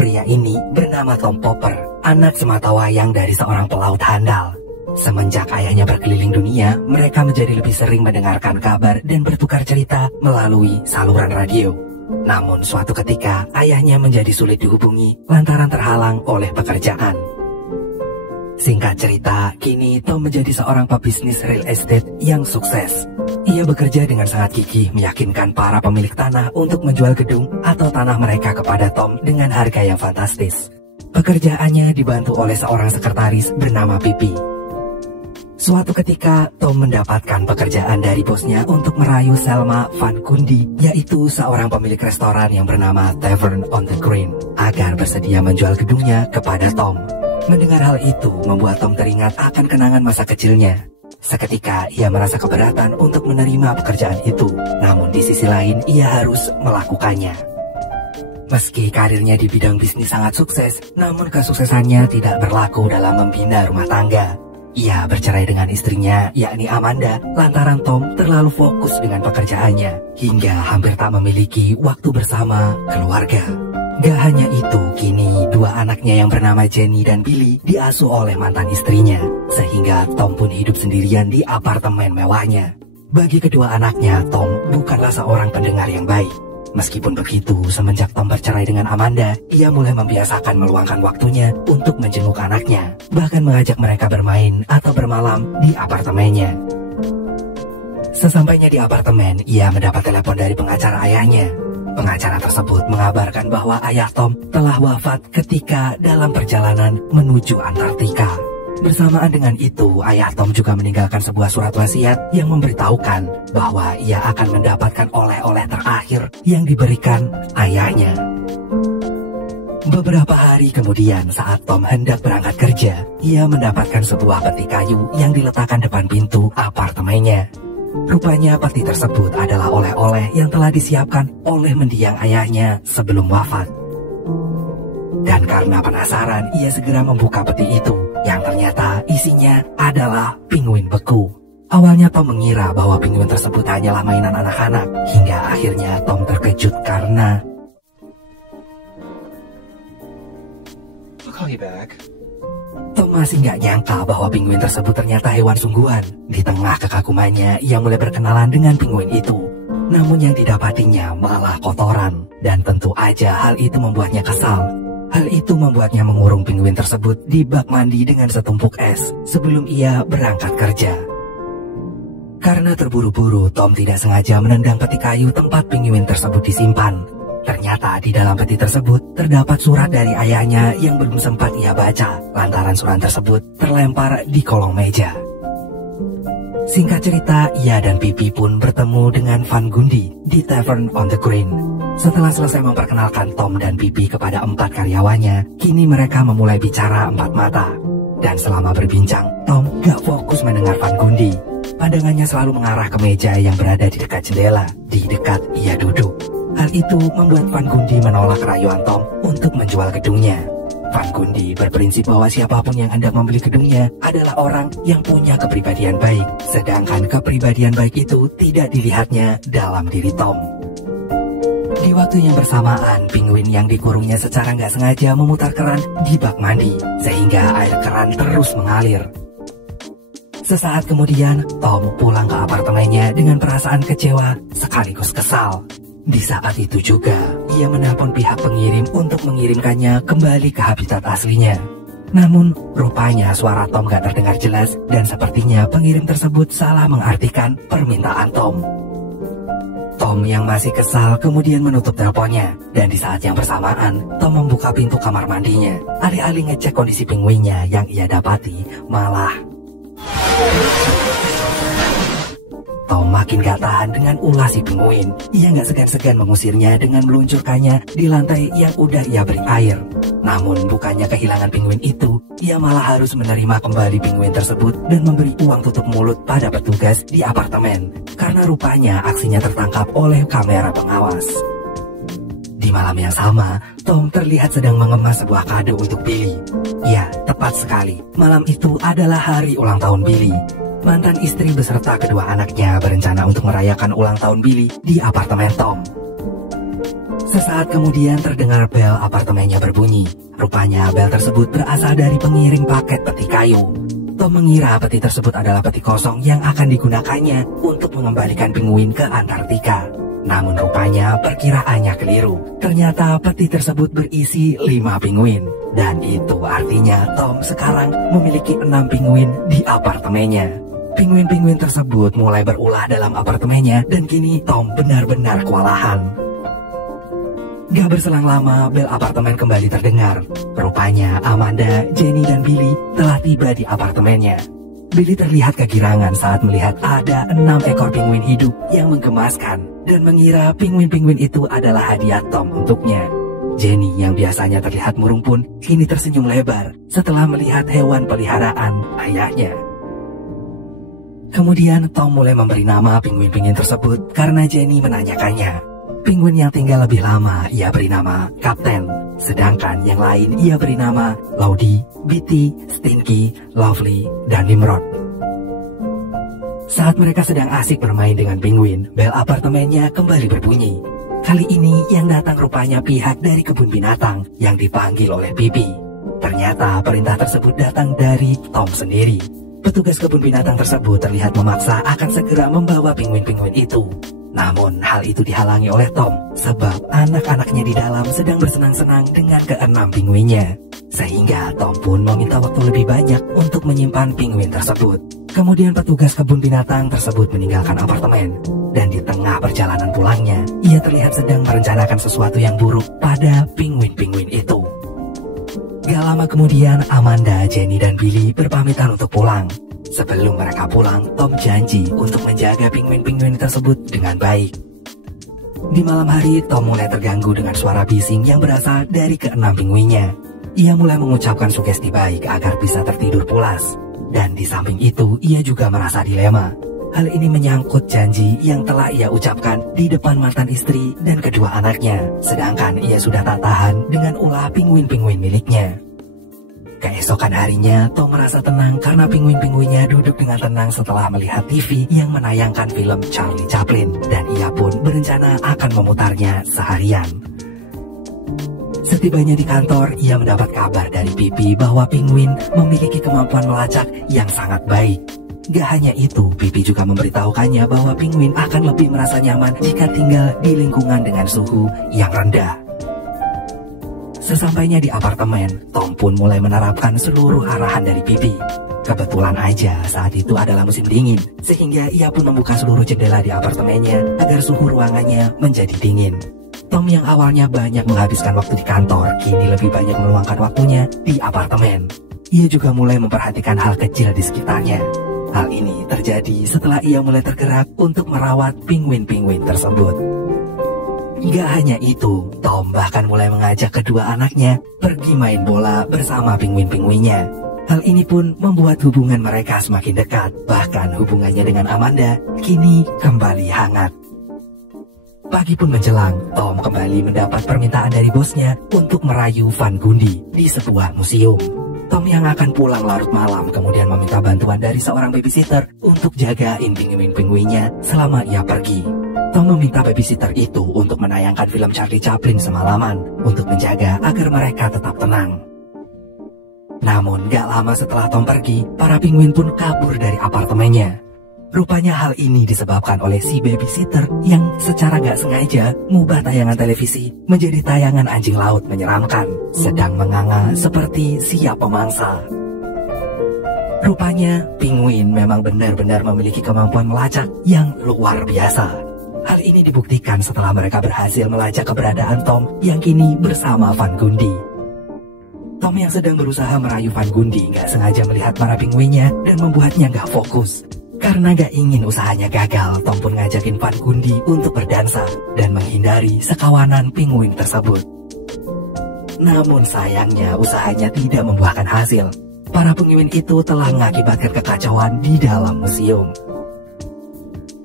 Pria ini bernama Tom Popper, anak sematawayang dari seorang pelaut handal. Semenjak ayahnya berkeliling dunia, mereka menjadi lebih sering mendengarkan kabar dan bertukar cerita melalui saluran radio. Namun suatu ketika, ayahnya menjadi sulit dihubungi lantaran terhalang oleh pekerjaan. Singkat cerita, kini Tom menjadi seorang pebisnis real estate yang sukses. Ia bekerja dengan sangat gigih meyakinkan para pemilik tanah untuk menjual gedung atau tanah mereka kepada Tom dengan harga yang fantastis. Pekerjaannya dibantu oleh seorang sekretaris bernama Pipi. Suatu ketika, Tom mendapatkan pekerjaan dari bosnya untuk merayu Selma Van Gundy, yaitu seorang pemilik restoran yang bernama Tavern on the Green, agar bersedia menjual gedungnya kepada Tom. Mendengar hal itu membuat Tom teringat akan kenangan masa kecilnya. Seketika ia merasa keberatan untuk menerima pekerjaan itu, namun di sisi lain ia harus melakukannya. Meski karirnya di bidang bisnis sangat sukses, namun kesuksesannya tidak berlaku dalam membina rumah tangga. Ia bercerai dengan istrinya, yakni Amanda, lantaran Tom terlalu fokus dengan pekerjaannya, hingga hampir tak memiliki waktu bersama keluarga. Gak hanya itu, kini dua anaknya yang bernama Jenny dan Billy diasuh oleh mantan istrinya, sehingga Tom pun hidup sendirian di apartemen mewahnya. Bagi kedua anaknya, Tom bukanlah seorang pendengar yang baik. Meskipun begitu, semenjak Tom bercerai dengan Amanda, ia mulai membiasakan meluangkan waktunya untuk menjenguk anaknya, bahkan mengajak mereka bermain atau bermalam di apartemennya. Sesampainya di apartemen, ia mendapat telepon dari pengacara ayahnya. Pengacara tersebut mengabarkan bahwa ayah Tom telah wafat ketika dalam perjalanan menuju Antartika. Bersamaan dengan itu, ayah Tom juga meninggalkan sebuah surat wasiat yang memberitahukan bahwa ia akan mendapatkan oleh-oleh terakhir yang diberikan ayahnya. Beberapa hari kemudian, saat Tom hendak berangkat kerja, ia mendapatkan sebuah peti kayu yang diletakkan depan pintu apartemennya. Rupanya peti tersebut adalah oleh-oleh yang telah disiapkan oleh mendiang ayahnya sebelum wafat. Dan karena penasaran, ia segera membuka peti itu, yang ternyata isinya adalah pinguin beku. Awalnya Tom mengira bahwa pinguin tersebut hanyalah mainan anak-anak, hingga akhirnya Tom terkejut karena... I'll call you back. Tom masih nggak nyangka bahwa pinguin tersebut ternyata hewan sungguhan. Di tengah kekagumannya, ia mulai berkenalan dengan pinguin itu. Namun yang didapatinya malah kotoran. Dan tentu aja hal itu membuatnya kesal. Hal itu membuatnya mengurung pinguin tersebut di bak mandi dengan setumpuk es sebelum ia berangkat kerja. Karena terburu-buru, Tom tidak sengaja menendang peti kayu tempat pinguin tersebut disimpan. Ternyata di dalam peti tersebut terdapat surat dari ayahnya yang belum sempat ia baca, lantaran surat tersebut terlempar di kolong meja. Singkat cerita, ia dan Pipi pun bertemu dengan Van Gundy di Tavern on the Green. Setelah selesai memperkenalkan Tom dan Pipi kepada 4 karyawannya, kini mereka memulai bicara empat mata. Dan selama berbincang, Tom gak fokus mendengar Van Gundy. Pandangannya selalu mengarah ke meja yang berada di dekat jendela, di dekat ia duduk. Hal itu membuat Van Gundy menolak rayuan Tom untuk menjual gedungnya. Van Gundy berprinsip bahwa siapapun yang hendak membeli gedungnya adalah orang yang punya kepribadian baik, sedangkan kepribadian baik itu tidak dilihatnya dalam diri Tom. Di waktu yang bersamaan, pinguin yang dikurungnya secara nggak sengaja memutar keran di bak mandi, sehingga air keran terus mengalir. Sesaat kemudian, Tom pulang ke apartemennya dengan perasaan kecewa sekaligus kesal. Di saat itu juga, ia menelpon pihak pengirim untuk mengirimkannya kembali ke habitat aslinya. Namun, rupanya suara Tom gak terdengar jelas dan sepertinya pengirim tersebut salah mengartikan permintaan Tom. Tom yang masih kesal kemudian menutup teleponnya, dan di saat yang bersamaan, Tom membuka pintu kamar mandinya. Alih-alih ngecek kondisi pinguinnya yang ia dapati, malah... Tom makin gak tahan dengan ulah si pinguin. Ia gak segan-segan mengusirnya dengan meluncurkannya di lantai yang udah ia beri air. Namun bukannya kehilangan pinguin itu, ia malah harus menerima kembali pinguin tersebut dan memberi uang tutup mulut pada petugas di apartemen. Karena rupanya aksinya tertangkap oleh kamera pengawas. Di malam yang sama, Tom terlihat sedang mengemas sebuah kado untuk Billy. Ya, tepat sekali. Malam itu adalah hari ulang tahun Billy. Mantan istri beserta kedua anaknya berencana untuk merayakan ulang tahun Billy di apartemen Tom. Sesaat kemudian terdengar bel apartemennya berbunyi. Rupanya bel tersebut berasal dari pengiring paket peti kayu. Tom mengira peti tersebut adalah peti kosong yang akan digunakannya untuk mengembalikan penguin ke Antartika. Namun rupanya perkiraannya keliru. Ternyata peti tersebut berisi 5 penguin. Dan itu artinya Tom sekarang memiliki 6 penguin di apartemennya. Penguin-penguin tersebut mulai berulah dalam apartemennya dan kini Tom benar-benar kewalahan. Gak berselang lama, bel apartemen kembali terdengar. Rupanya Amanda, Jenny, dan Billy telah tiba di apartemennya. Billy terlihat kegirangan saat melihat ada 6 ekor penguin hidup yang menggemaskan dan mengira penguin-penguin itu adalah hadiah Tom untuknya. Jenny yang biasanya terlihat murung pun kini tersenyum lebar setelah melihat hewan peliharaan ayahnya. Kemudian Tom mulai memberi nama penguin-penguin tersebut karena Jenny menanyakannya. Penguin yang tinggal lebih lama ia beri nama Kapten, sedangkan yang lain ia beri nama Laudi, Bitty, Stinky, Lovely, dan Nimrod. Saat mereka sedang asik bermain dengan penguin, bel apartemennya kembali berbunyi. Kali ini yang datang rupanya pihak dari kebun binatang yang dipanggil oleh Pipi. Ternyata perintah tersebut datang dari Tom sendiri. Petugas kebun binatang tersebut terlihat memaksa akan segera membawa penguin-penguin itu. Namun hal itu dihalangi oleh Tom sebab anak-anaknya di dalam sedang bersenang-senang dengan ke-6 penguinnya. Sehingga Tom pun meminta waktu lebih banyak untuk menyimpan penguin tersebut. Kemudian petugas kebun binatang tersebut meninggalkan apartemen. Dan di tengah perjalanan pulangnya, ia terlihat sedang merencanakan sesuatu yang buruk pada penguin-penguin itu. Gak lama kemudian Amanda, Jenny, dan Billy berpamitan untuk pulang. Sebelum mereka pulang, Tom janji untuk menjaga penguin-penguin tersebut dengan baik. Di malam hari, Tom mulai terganggu dengan suara bising yang berasal dari ke-6 penguinnya. Ia mulai mengucapkan sugesti baik agar bisa tertidur pulas. Dan di samping itu, ia juga merasa dilema. Hal ini menyangkut janji yang telah ia ucapkan di depan mantan istri dan kedua anaknya. Sedangkan ia sudah tak tahan dengan ulah penguin-penguin miliknya. Keesokan harinya, Tom merasa tenang karena penguin-penguinnya duduk dengan tenang setelah melihat TV yang menayangkan film Charlie Chaplin. Dan ia pun berencana akan memutarnya seharian. Setibanya di kantor, ia mendapat kabar dari Pipi bahwa penguin memiliki kemampuan melacak yang sangat baik. Gak hanya itu, Pipi juga memberitahukannya bahwa penguin akan lebih merasa nyaman jika tinggal di lingkungan dengan suhu yang rendah. Sesampainya di apartemen, Tom pun mulai menerapkan seluruh arahan dari Pipi. Kebetulan aja saat itu adalah musim dingin, sehingga ia pun membuka seluruh jendela di apartemennya agar suhu ruangannya menjadi dingin. Tom yang awalnya banyak menghabiskan waktu di kantor, kini lebih banyak meluangkan waktunya di apartemen. Ia juga mulai memperhatikan hal kecil di sekitarnya. Hal ini terjadi setelah ia mulai tergerak untuk merawat penguin-penguin tersebut. Gak hanya itu, Tom bahkan mulai mengajak kedua anaknya pergi main bola bersama penguin-penguinnya. Hal ini pun membuat hubungan mereka semakin dekat. Bahkan hubungannya dengan Amanda kini kembali hangat. Pagi pun menjelang, Tom kembali mendapat permintaan dari bosnya untuk merayu Van Gundy di sebuah museum. Tom yang akan pulang larut malam kemudian meminta bantuan dari seorang babysitter untuk jagain penguin-penguinnya selama ia pergi. Tom meminta babysitter itu untuk menayangkan film Charlie Chaplin semalaman untuk menjaga agar mereka tetap tenang. Namun gak lama setelah Tom pergi, para penguin pun kabur dari apartemennya. Rupanya hal ini disebabkan oleh si babysitter yang secara gak sengaja mengubah tayangan televisi menjadi tayangan anjing laut menyeramkan, sedang menganga seperti siap pemangsa. Rupanya penguin memang benar-benar memiliki kemampuan melacak yang luar biasa. Hal ini dibuktikan setelah mereka berhasil melacak keberadaan Tom yang kini bersama Van Gundy. Tom yang sedang berusaha merayu Van Gundy gak sengaja melihat para penguinnya dan membuatnya gak fokus. Karena gak ingin usahanya gagal, Tom pun ngajakin Van Gundy untuk berdansa dan menghindari sekawanan penguin tersebut. Namun sayangnya usahanya tidak membuahkan hasil. Para penguin itu telah mengakibatkan kekacauan di dalam museum.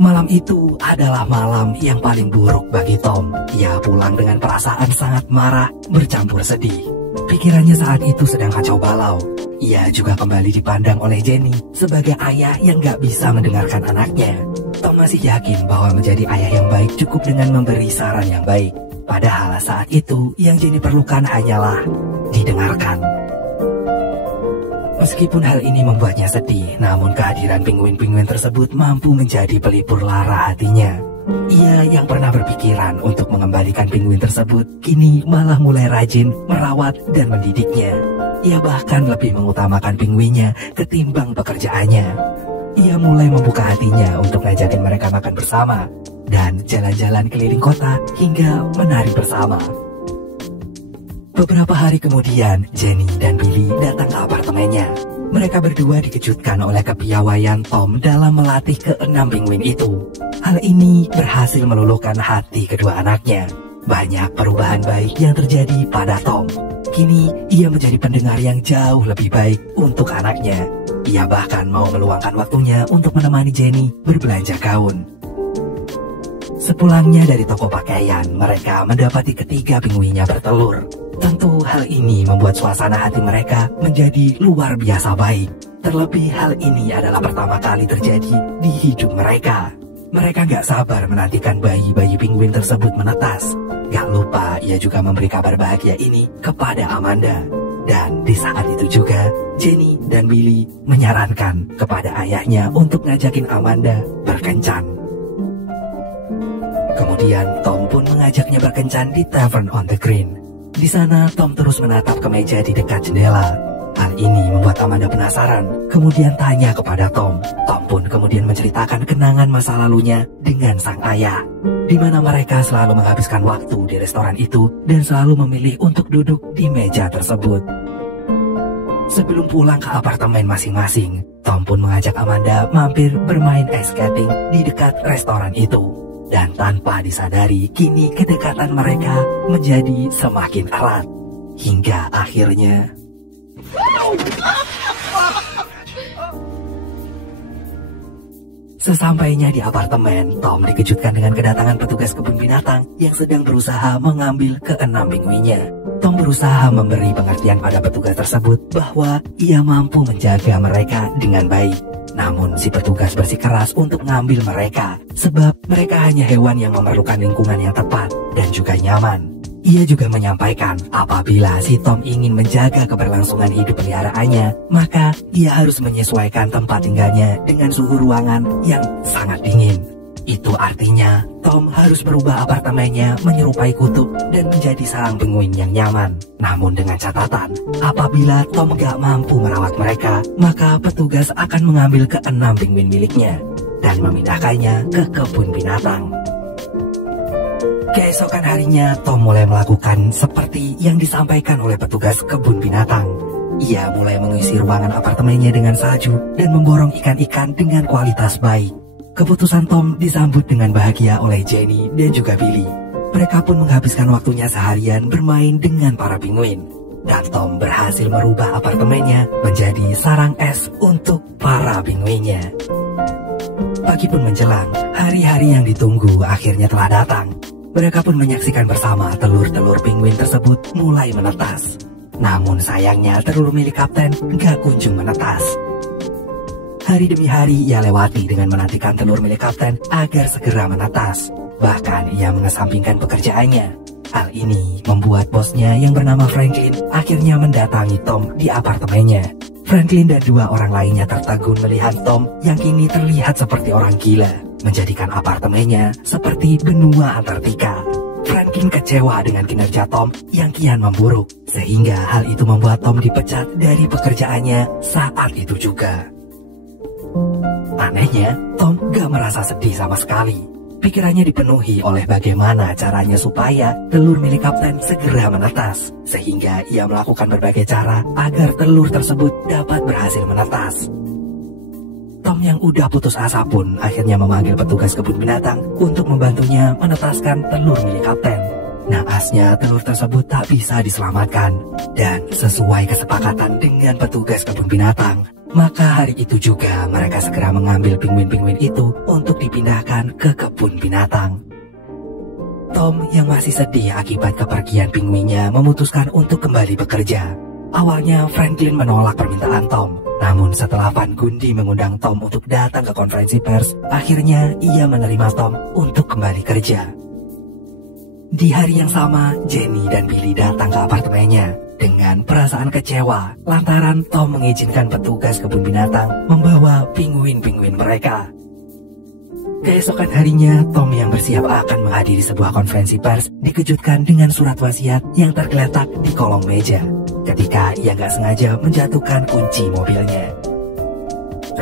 Malam itu adalah malam yang paling buruk bagi Tom. Ia pulang dengan perasaan sangat marah bercampur sedih. Pikirannya saat itu sedang kacau balau. Ia juga kembali dipandang oleh Jenny sebagai ayah yang gak bisa mendengarkan anaknya. Tom masih yakin bahwa menjadi ayah yang baik cukup dengan memberi saran yang baik. Padahal saat itu yang Jenny perlukan hanyalah didengarkan. Meskipun hal ini membuatnya sedih, namun kehadiran pinguin-pinguin tersebut mampu menjadi pelipur lara hatinya. Ia yang pernah berpikiran untuk mengembalikan pinguin tersebut, kini malah mulai rajin merawat dan mendidiknya. Ia bahkan lebih mengutamakan pinguinnya ketimbang pekerjaannya. Ia mulai membuka hatinya untuk ngajakin mereka makan bersama dan jalan-jalan keliling kota hingga menari bersama. Beberapa hari kemudian, Jenny dan Billy datang ke apartemennya. Mereka berdua dikejutkan oleh kepiawaian Tom dalam melatih ke-6 pinguin itu. Hal ini berhasil meluluhkan hati kedua anaknya. Banyak perubahan baik yang terjadi pada Tom. Kini, ia menjadi pendengar yang jauh lebih baik untuk anaknya. Ia bahkan mau meluangkan waktunya untuk menemani Jenny berbelanja gaun. Sepulangnya dari toko pakaian, mereka mendapati ketiga pinguinnya bertelur. Tentu hal ini membuat suasana hati mereka menjadi luar biasa baik. Terlebih hal ini adalah pertama kali terjadi di hidup mereka. Mereka gak sabar menantikan bayi-bayi pinguin tersebut menetas. Gak lupa ia juga memberi kabar bahagia ini kepada Amanda. Dan di saat itu juga, Jenny dan Billy menyarankan kepada ayahnya untuk ngajakin Amanda berkencan. Kemudian Tom pun mengajaknya berkencan di Tavern on the Green. Di sana, Tom terus menatap ke meja di dekat jendela. Hal ini membuat Amanda penasaran, kemudian tanya kepada Tom. Tom pun kemudian menceritakan kenangan masa lalunya dengan sang ayah, di mana mereka selalu menghabiskan waktu di restoran itu dan selalu memilih untuk duduk di meja tersebut. Sebelum pulang ke apartemen masing-masing, Tom pun mengajak Amanda mampir bermain ice skating di dekat restoran itu. Dan tanpa disadari, kini kedekatan mereka menjadi semakin erat. Hingga akhirnya... Sesampainya di apartemen, Tom dikejutkan dengan kedatangan petugas kebun binatang yang sedang berusaha mengambil ke-6 pinguinnya. Tom berusaha memberi pengertian pada petugas tersebut bahwa ia mampu menjaga mereka dengan baik. Namun si petugas bersikeras untuk mengambil mereka, sebab mereka hanya hewan yang memerlukan lingkungan yang tepat dan juga nyaman. Ia juga menyampaikan apabila si Tom ingin menjaga keberlangsungan hidup peliharaannya, maka ia harus menyesuaikan tempat tinggalnya dengan suhu ruangan yang sangat dingin. Itu artinya Tom harus merubah apartemennya menyerupai kutub dan menjadi sarang pinguin yang nyaman. Namun dengan catatan, apabila Tom gak mampu merawat mereka, maka petugas akan mengambil ke-6 pinguin miliknya dan memindahkannya ke kebun binatang. Keesokan harinya, Tom mulai melakukan seperti yang disampaikan oleh petugas kebun binatang. Ia mulai mengisi ruangan apartemennya dengan salju dan memborong ikan-ikan dengan kualitas baik. Keputusan Tom disambut dengan bahagia oleh Jenny dan juga Billy. Mereka pun menghabiskan waktunya seharian bermain dengan para pinguin. Dan Tom berhasil merubah apartemennya menjadi sarang es untuk para pinguinnya. Pagi pun menjelang, hari-hari yang ditunggu akhirnya telah datang. Mereka pun menyaksikan bersama telur-telur pinguin tersebut mulai menetas. Namun sayangnya telur milik kapten gak kunjung menetas. Hari demi hari ia lewati dengan menantikan telur milik kapten agar segera menetas. Bahkan ia mengesampingkan pekerjaannya. Hal ini membuat bosnya yang bernama Franklin akhirnya mendatangi Tom di apartemennya. Franklin dan 2 orang lainnya tertegun melihat Tom yang kini terlihat seperti orang gila, menjadikan apartemennya seperti benua Antartika. Franklin kecewa dengan kinerja Tom yang kian memburuk, sehingga hal itu membuat Tom dipecat dari pekerjaannya saat itu juga. Anehnya, Tom gak merasa sedih sama sekali. Pikirannya dipenuhi oleh bagaimana caranya supaya telur milik kapten segera menetas, sehingga ia melakukan berbagai cara agar telur tersebut dapat berhasil menetas. Tom yang udah putus asa pun akhirnya memanggil petugas kebun binatang untuk membantunya menetaskan telur milik kapten. Naasnya telur tersebut tak bisa diselamatkan, dan sesuai kesepakatan dengan petugas kebun binatang, maka hari itu juga mereka segera mengambil pinguin-pinguin itu untuk dipindahkan ke kebun binatang. Tom yang masih sedih akibat kepergian pinguinnya memutuskan untuk kembali bekerja. Awalnya Franklin menolak permintaan Tom, namun setelah Van Gundy mengundang Tom untuk datang ke konferensi pers, akhirnya ia menerima Tom untuk kembali kerja. Di hari yang sama, Jenny dan Billy datang ke apartemennya dengan perasaan kecewa lantaran Tom mengizinkan petugas kebun binatang membawa pinguin-pinguin mereka. Keesokan harinya, Tom yang bersiap akan menghadiri sebuah konferensi pers dikejutkan dengan surat wasiat yang tergeletak di kolong meja ketika ia gak sengaja menjatuhkan kunci mobilnya.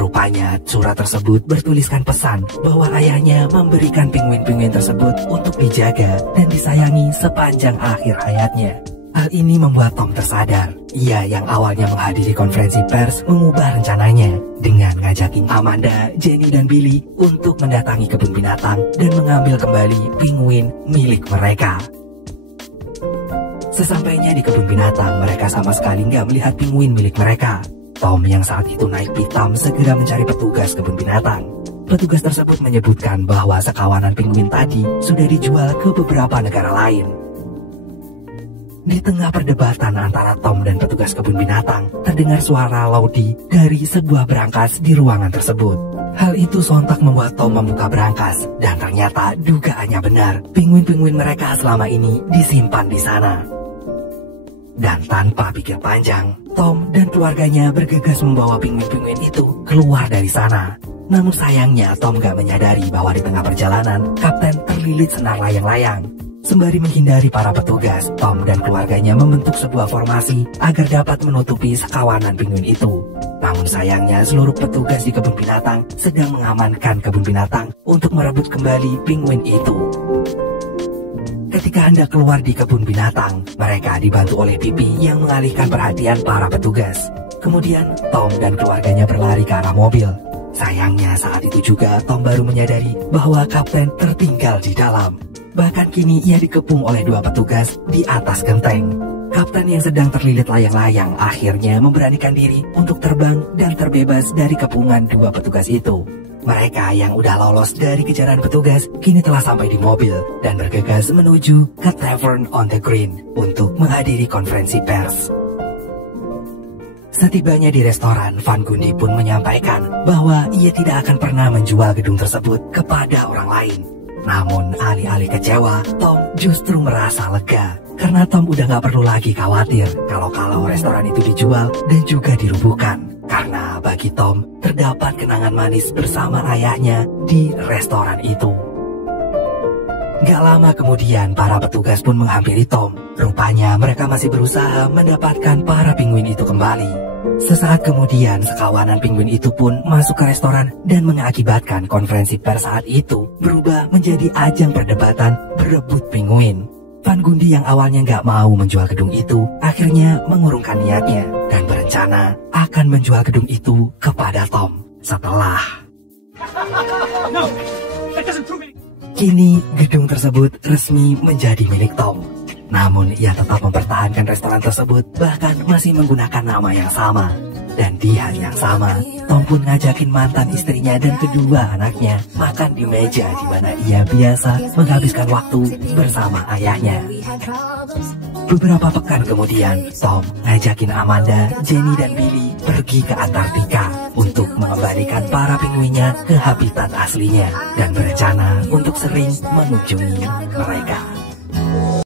Rupanya surat tersebut bertuliskan pesan bahwa ayahnya memberikan pinguin-pinguin tersebut untuk dijaga dan disayangi sepanjang akhir hayatnya. Hal ini membuat Tom tersadar. Ia yang awalnya menghadiri konferensi pers mengubah rencananya dengan ngajakin Amanda, Jenny, dan Billy untuk mendatangi kebun binatang dan mengambil kembali pinguin milik mereka. Sesampainya di kebun binatang, mereka sama sekali nggak melihat pinguin milik mereka. Tom yang saat itu naik pitam segera mencari petugas kebun binatang. Petugas tersebut menyebutkan bahwa sekawanan pinguin tadi sudah dijual ke beberapa negara lain. Di tengah perdebatan antara Tom dan petugas kebun binatang, terdengar suara laudi dari sebuah brankas di ruangan tersebut. Hal itu sontak membuat Tom membuka brankas, dan ternyata dugaannya benar. Pinguin-pinguin mereka selama ini disimpan di sana. Dan tanpa pikir panjang, Tom dan keluarganya bergegas membawa pinguin-pinguin itu keluar dari sana. Namun sayangnya Tom gak menyadari bahwa di tengah perjalanan, Kapten terlilit senar layang-layang. Sembari menghindari para petugas, Tom dan keluarganya membentuk sebuah formasi agar dapat menutupi sekawanan pinguin itu. Namun sayangnya seluruh petugas di kebun binatang sedang mengamankan kebun binatang untuk merebut kembali pinguin itu. Ketika hendak keluar di kebun binatang, mereka dibantu oleh Pipi yang mengalihkan perhatian para petugas. Kemudian Tom dan keluarganya berlari ke arah mobil. Sayangnya saat itu juga Tom baru menyadari bahwa Kapten tertinggal di dalam. Bahkan kini ia dikepung oleh dua petugas di atas genteng. Kapten yang sedang terlilit layang-layang akhirnya memberanikan diri untuk terbang dan terbebas dari kepungan dua petugas itu. Mereka yang udah lolos dari kejaran petugas kini telah sampai di mobil dan bergegas menuju ke Tavern on the Green untuk menghadiri konferensi pers. Setibanya di restoran, Van Gundy pun menyampaikan bahwa ia tidak akan pernah menjual gedung tersebut kepada orang lain. Namun alih-alih kecewa, Tom justru merasa lega karena Tom udah gak perlu lagi khawatir kalau restoran itu dijual dan juga dirubuhkan. Karena bagi Tom, terdapat kenangan manis bersama ayahnya di restoran itu. Gak lama kemudian, para petugas pun menghampiri Tom. Rupanya mereka masih berusaha mendapatkan para pinguin itu kembali. Sesaat kemudian, sekawanan pinguin itu pun masuk ke restoran dan mengakibatkan konferensi pers saat itu berubah menjadi ajang perdebatan berebut pinguin. Van Gundy yang awalnya gak mau menjual gedung itu, akhirnya mengurungkan niatnya dan berencana akan menjual gedung itu kepada Tom setelah. Kini gedung tersebut resmi menjadi milik Tom. Namun ia tetap mempertahankan restoran tersebut, bahkan masih menggunakan nama yang sama. Dan di hari yang sama, Tom pun ngajakin mantan istrinya dan kedua anaknya makan di meja di mana ia biasa menghabiskan waktu bersama ayahnya. Beberapa pekan kemudian, Tom ngajakin Amanda, Jenny, dan Billy pergi ke Antartika untuk mengembalikan para pinguinnya ke habitat aslinya dan berencana untuk sering mengunjungi mereka.